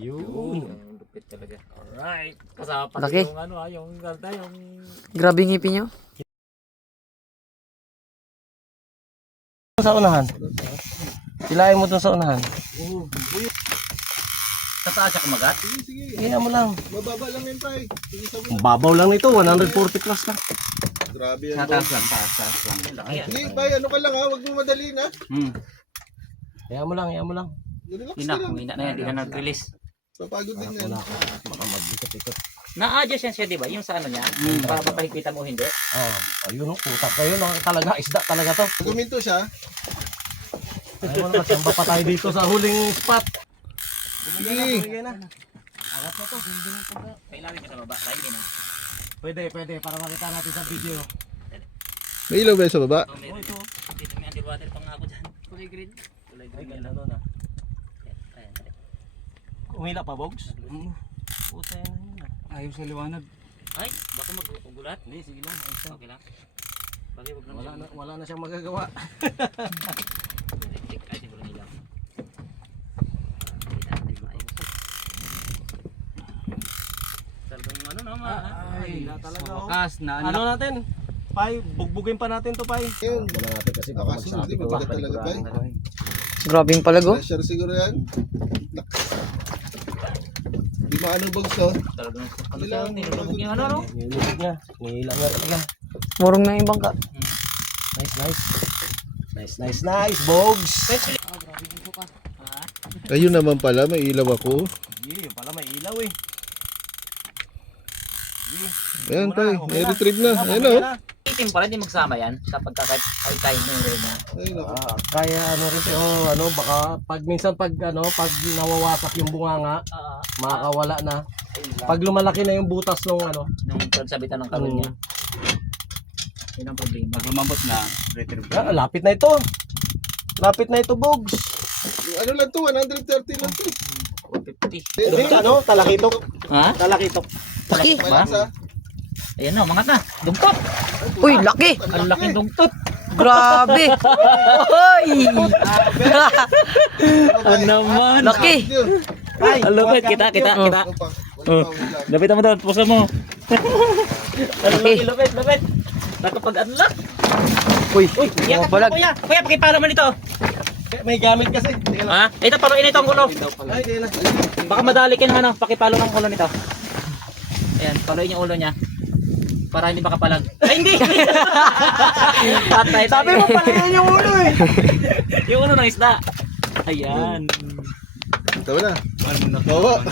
Yun. Ang lupit talaga. Alright. Kasama pa Laki. yung ano yung ganda yung... Grabe ngipin nyo. Sa unahan. Hilahin mo dun sa unahan. Sa taas siya kumagat? Kaya mo lang. Mababa lang yun, Tay. Ang babaw lang nito, 140 plus na. Grabe yan. Sa Bob. taas lang, taas lang. Laki yan. Hindi, Tay, ano ka lang ha? Huwag mo madali na. Kaya mo lang, kaya mo lang. Relax Hina, ka lang. kung hina na yan, di na nag-release. Papagod din yan. Wala ka. Baka mag-ikot-ikot. Na-adjust yan siya, di ba? Yung sa ano niya, para papahigpitan mo hindi. Ayun o, putak kayo. Talaga, isda talaga to. Guminto siya. Ayaw mo na, samba pa tayo dito sa huling spot. Sige. Bumigay na. Angat na to. Kailangan ka sa baba, tayo din na. Pwede, para makita natin sa video. May ilaw ba sa baba? Ito. Dito may underwater pang ako dyan. Kulay green. Kulay Ay, green. ganda doon ah. Ayan. Umila pa, Bogs? Puta yan na yun ah. Ayaw sa liwanag. Ay, baka mag-ugulat. Hindi, sige lang. Ayos lang. Okay lang. Bagay, wag lang. Wala na siyang magagawa. Ay, siguro nila. Kita natin maayos. Talagang ano naman. Ay, talaga sa oh. wakas na Ano natin? Pai, bugbugin pa natin to, Pai. Yun. Wala natin kasi baka Akaso, magsabi hindi, ko. mabigat talaga, Pai. Grabe yung palago. Pressure siguro yan. Di maano, Bogs, no? Talagang ano Nila, siya, nilulubog niya. Ano? Nilipit niya. Nilang nga talaga. Murong na yung bangka. Nice, Bogs. Ayun naman pala, may ilaw ako. Yun pala may ilaw eh. Ayan, Tay. May retrieve na. Ayan, oh. Itim pala, hindi magsama yan sa pagkakain ng rin na. Ayun, ako. Kaya ano rin baka pag minsan pag nawawasak yung bunganga, makakawala na. Pag lumalaki na yung butas ng Nung sabitan ng karon niya. Yun ang problema. Pag lumambot na, retrieve. lapit na ito. Lapit na ito, Bogs. Ano lang to? 130 lang to. 150. Hindi, talakitok. Ha? Talakitok. Laki. Malasa. Ayan na, umangat na. Dungtot. Uy, laki. Ang laking dungtot. Grabe. Hoy. Ano naman? Laki. Ang lupit. Kita. Ano pa? Lapitan mo daw. Pusa mo. Laki. Lupit. Nakapag-unlock. Uy, Kuya, mga balag. kuya, pakipalo mo nito. May gamit kasi. Ha? Ito, paluin ito ang kulo. Ay, di na. Baka madali ka naman, pakipalo ng kulo nito. Ayan, paluin yung ulo niya. Para hindi makapalag. Ay, hindi! Patay. Sabi mo pala yan yung ulo eh. Yung ulo ng isda. Ayan. Ito na. Bawa.